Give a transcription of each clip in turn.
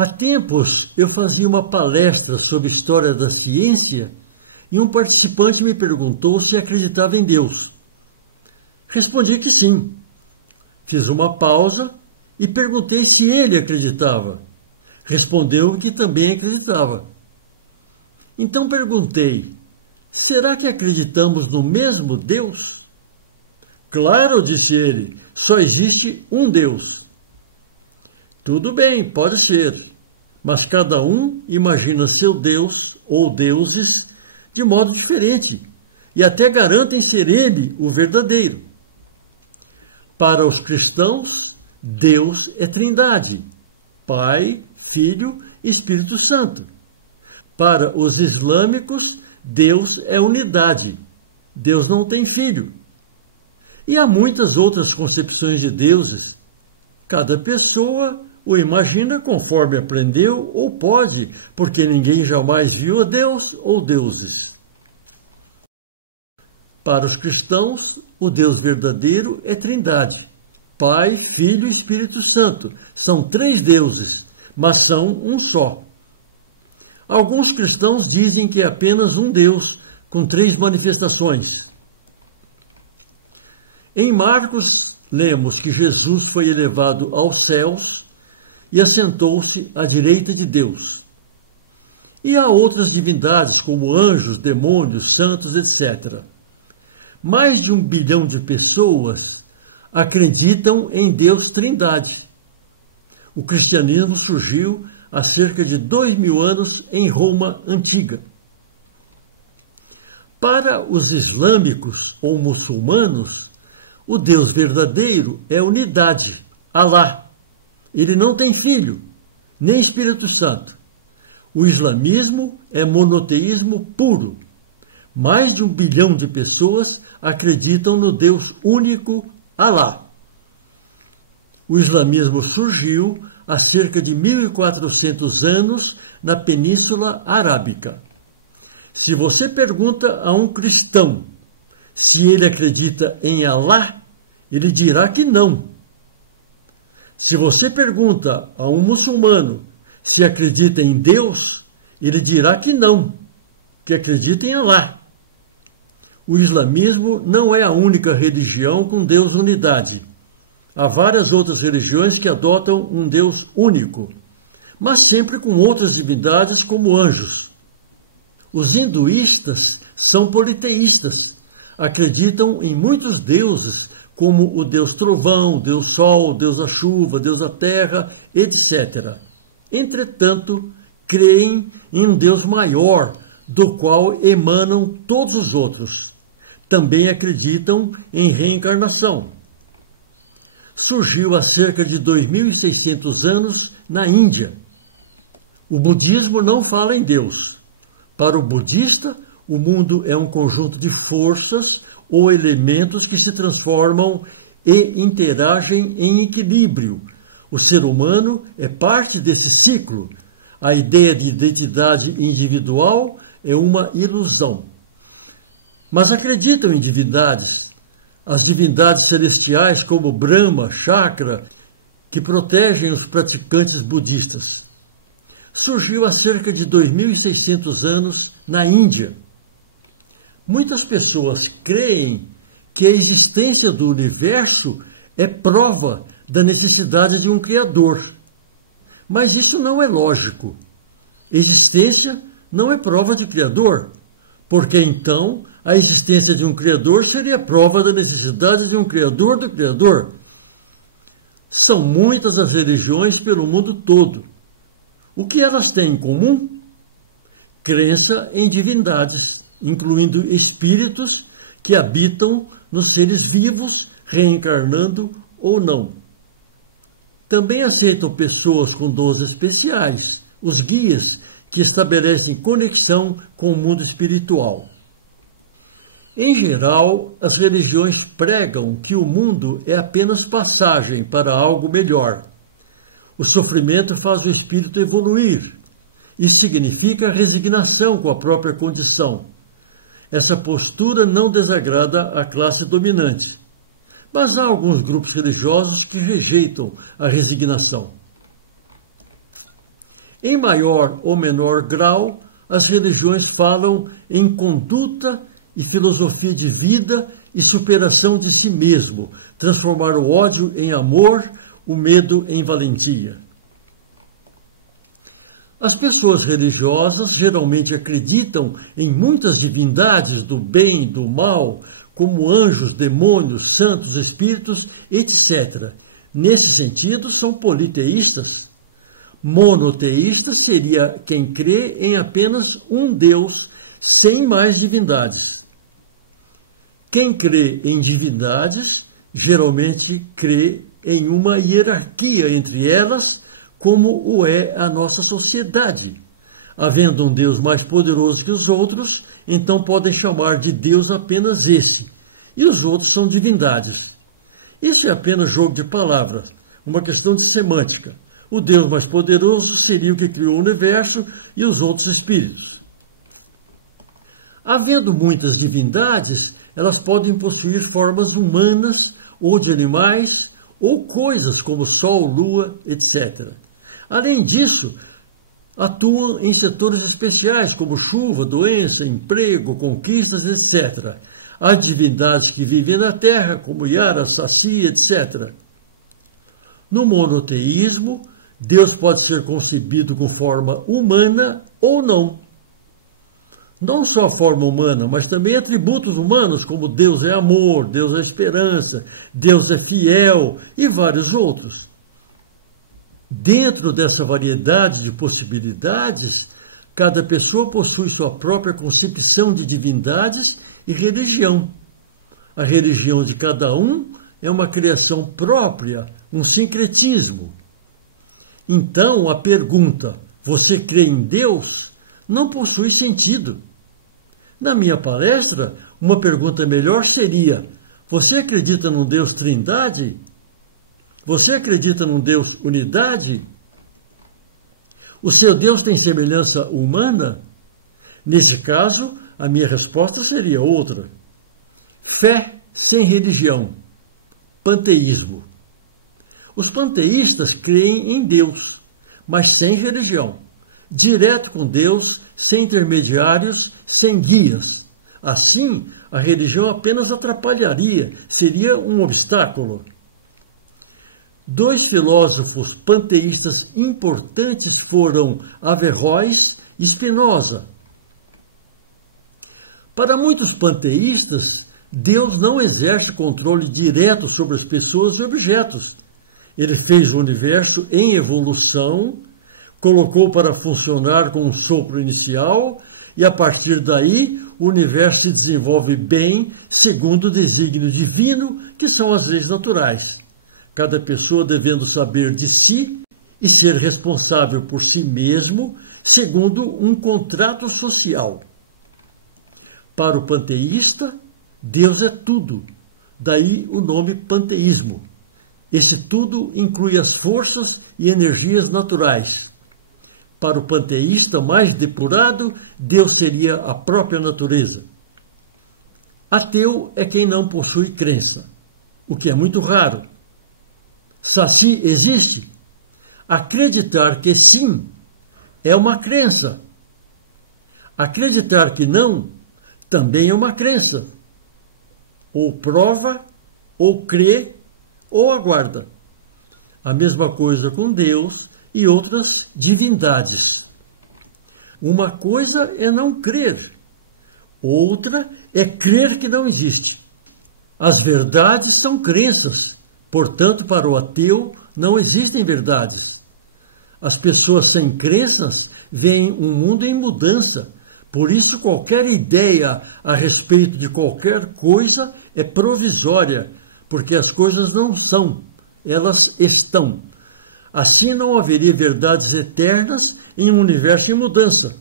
Há tempos eu fazia uma palestra sobre história da ciência e um participante me perguntou se acreditava em Deus. Respondi que sim. Fiz uma pausa e perguntei se ele acreditava. Respondeu que também acreditava. Então perguntei, será que acreditamos no mesmo Deus? Claro, disse ele, só existe um Deus. Tudo bem, pode ser, mas cada um imagina seu Deus ou deuses de modo diferente e até garantem ser ele o verdadeiro. Para os cristãos, Deus é Trindade, Pai, Filho e Espírito Santo. Para os islâmicos, Deus é unidade. Deus não tem filho. E há muitas outras concepções de deuses. Cada pessoa o imagina conforme aprendeu ou pode, porque ninguém jamais viu a Deus ou deuses. Para os cristãos, o Deus verdadeiro é Trindade. Pai, Filho e Espírito Santo. São três deuses, mas são um só. Alguns cristãos dizem que é apenas um Deus, com três manifestações. Em Marcos, lemos que Jesus foi elevado aos céus e assentou-se à direita de Deus. E há outras divindades, como anjos, demônios, santos, etc. Mais de 1 bilhão de pessoas acreditam em Deus Trindade. O cristianismo surgiu há cerca de 2000 anos em Roma antiga. Para os islâmicos ou muçulmanos, o Deus verdadeiro é unidade, Alá. Ele não tem filho, nem Espírito Santo. O islamismo é monoteísmo puro. Mais de 1 bilhão de pessoas acreditam no Deus único, Alá. O islamismo surgiu há cerca de 1400 anos na Península Arábica. Se você pergunta a um cristão se ele acredita em Alá, ele dirá que não. Se você pergunta a um muçulmano se acredita em Deus, ele dirá que não, que acredita em Alá. O islamismo não é a única religião com Deus unidade. Há várias outras religiões que adotam um Deus único, mas sempre com outras divindades como anjos. Os hinduístas são politeístas, acreditam em muitos deuses, como o Deus Trovão, Deus Sol, Deus da Chuva, Deus da Terra, etc. Entretanto, creem em um Deus maior, do qual emanam todos os outros. Também acreditam em reencarnação. Surgiu há cerca de 2600 anos na Índia. O budismo não fala em Deus. Para o budista, o mundo é um conjunto de forças ou elementos que se transformam e interagem em equilíbrio. O ser humano é parte desse ciclo. A ideia de identidade individual é uma ilusão. Mas acreditam em divindades. As divindades celestiais como Brahma, Chakra, que protegem os praticantes budistas. Surgiu há cerca de 2600 anos na Índia. Muitas pessoas creem que a existência do universo é prova da necessidade de um Criador. Mas isso não é lógico. Existência não é prova de Criador, porque então a existência de um Criador seria prova da necessidade de um Criador do Criador. São muitas as religiões pelo mundo todo. O que elas têm em comum? Crença em divindades, incluindo espíritos que habitam nos seres vivos, reencarnando ou não. Também aceitam pessoas com dons especiais, os guias, que estabelecem conexão com o mundo espiritual. Em geral, as religiões pregam que o mundo é apenas passagem para algo melhor. O sofrimento faz o espírito evoluir. Isso significa resignação com a própria condição. Essa postura não desagrada a classe dominante. Mas há alguns grupos religiosos que rejeitam a resignação. Em maior ou menor grau, as religiões falam em conduta e filosofia de vida e superação de si mesmo, transformar o ódio em amor, o medo em valentia. As pessoas religiosas geralmente acreditam em muitas divindades do bem e do mal, como anjos, demônios, santos, espíritos, etc. Nesse sentido, são politeístas. Monoteísta seria quem crê em apenas um Deus, sem mais divindades. Quem crê em divindades, geralmente crê em uma hierarquia entre elas, como o é a nossa sociedade. Havendo um Deus mais poderoso que os outros, então podem chamar de Deus apenas esse, e os outros são divindades. Isso é apenas jogo de palavras, uma questão de semântica. O Deus mais poderoso seria o que criou o universo e os outros espíritos. Havendo muitas divindades, elas podem possuir formas humanas ou de animais ou coisas como sol, lua, etc. Além disso, atuam em setores especiais como chuva, doença, emprego, conquistas, etc. Há divindades que vivem na terra, como Yara, Saci, etc. No monoteísmo, Deus pode ser concebido com forma humana ou não. Não só a forma humana, mas também atributos humanos, como Deus é amor, Deus é esperança, Deus é fiel e vários outros. Dentro dessa variedade de possibilidades, cada pessoa possui sua própria concepção de divindades e religião. A religião de cada um é uma criação própria, um sincretismo. Então, a pergunta, você crê em Deus? Não possui sentido. Na minha palestra, uma pergunta melhor seria, você acredita num Deus Trindade? Você acredita num Deus Unidade? O seu Deus tem semelhança humana? Nesse caso, a minha resposta seria outra. Fé sem religião. Panteísmo. Os panteístas creem em Deus, mas sem religião. Direto com Deus, sem intermediários, sem guias. Assim, a religião apenas atrapalharia, seria um obstáculo. Dois filósofos panteístas importantes foram Averroes e Spinoza. Para muitos panteístas, Deus não exerce controle direto sobre as pessoas e objetos. Ele fez o universo em evolução, colocou para funcionar com um sopro inicial e, a partir daí, o universo se desenvolve bem segundo o desígnio divino, que são as leis naturais. Cada pessoa devendo saber de si e ser responsável por si mesmo, segundo um contrato social. Para o panteísta, Deus é tudo, daí o nome panteísmo. Esse tudo inclui as forças e energias naturais. Para o panteísta mais depurado, Deus seria a própria natureza. Ateu é quem não possui crença, o que é muito raro. Saci existe? Acreditar que sim é uma crença. Acreditar que não também é uma crença. Ou prova, ou crê, ou aguarda. A mesma coisa com Deus e outras divindades. Uma coisa é não crer, outra é crer que não existe. As verdades são crenças, portanto, para o ateu não existem verdades. As pessoas sem crenças veem um mundo em mudança, por isso qualquer ideia a respeito de qualquer coisa é provisória, porque as coisas não são, elas estão. Assim não haveria verdades eternas em um universo em mudança.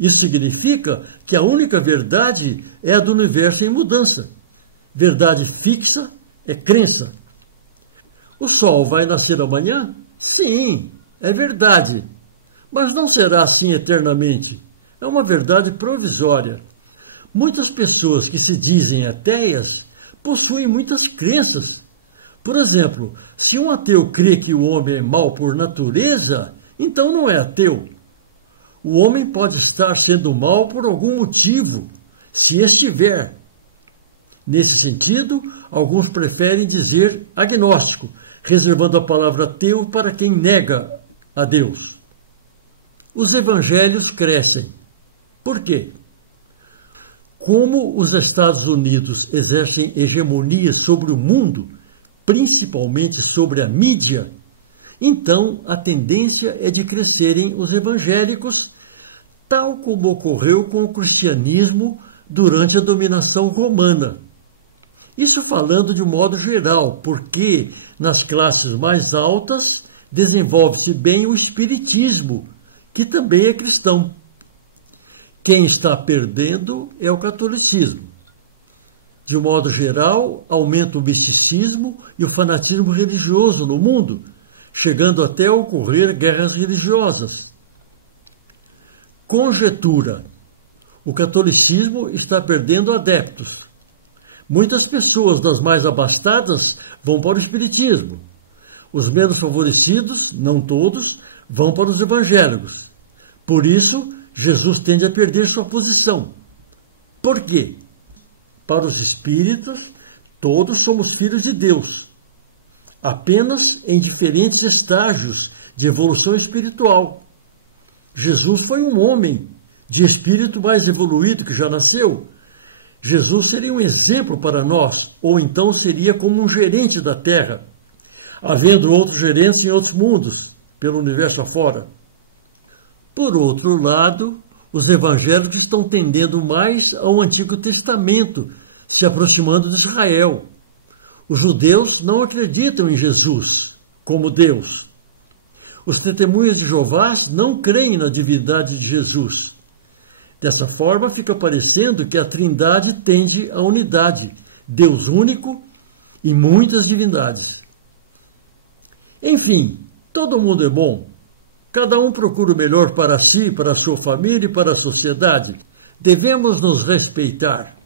Isso significa que a única verdade é a do universo em mudança. Verdade fixa é crença. O sol vai nascer amanhã? Sim, é verdade. Mas não será assim eternamente. É uma verdade provisória. Muitas pessoas que se dizem ateias possuem muitas crenças. Por exemplo, se um ateu crê que o homem é mau por natureza, então não é ateu. O homem pode estar sendo mau por algum motivo, se estiver. Nesse sentido, alguns preferem dizer agnóstico, reservando a palavra ateu para quem nega a Deus. Os evangelhos crescem. Por quê? Como os Estados Unidos exercem hegemonia sobre o mundo, principalmente sobre a mídia, então a tendência é de crescerem os evangélicos, tal como ocorreu com o cristianismo durante a dominação romana. Isso falando de um modo geral, porque nas classes mais altas desenvolve-se bem o espiritismo, que também é cristão. Quem está perdendo é o catolicismo. De um modo geral, aumenta o misticismo e o fanatismo religioso no mundo, chegando até a ocorrer guerras religiosas. Conjetura. O catolicismo está perdendo adeptos. Muitas pessoas das mais abastadas vão para o espiritismo. Os menos favorecidos, não todos, vão para os evangélicos. Por isso, Jesus tende a perder sua posição. Por quê? Para os espíritas, todos somos filhos de Deus, apenas em diferentes estágios de evolução espiritual. Jesus foi um homem de espírito mais evoluído que já nasceu. Jesus seria um exemplo para nós, ou então seria como um gerente da Terra, havendo outros gerentes em outros mundos, pelo universo afora. Por outro lado, os evangélicos estão tendendo mais ao Antigo Testamento, se aproximando de Israel. Os judeus não acreditam em Jesus como Deus. Os testemunhas de Jeová não creem na divindade de Jesus. Dessa forma, fica parecendo que a Trindade tende à unidade, Deus único e muitas divindades. Enfim, todo mundo é bom. Cada um procura o melhor para si, para a sua família e para a sociedade. Devemos nos respeitar.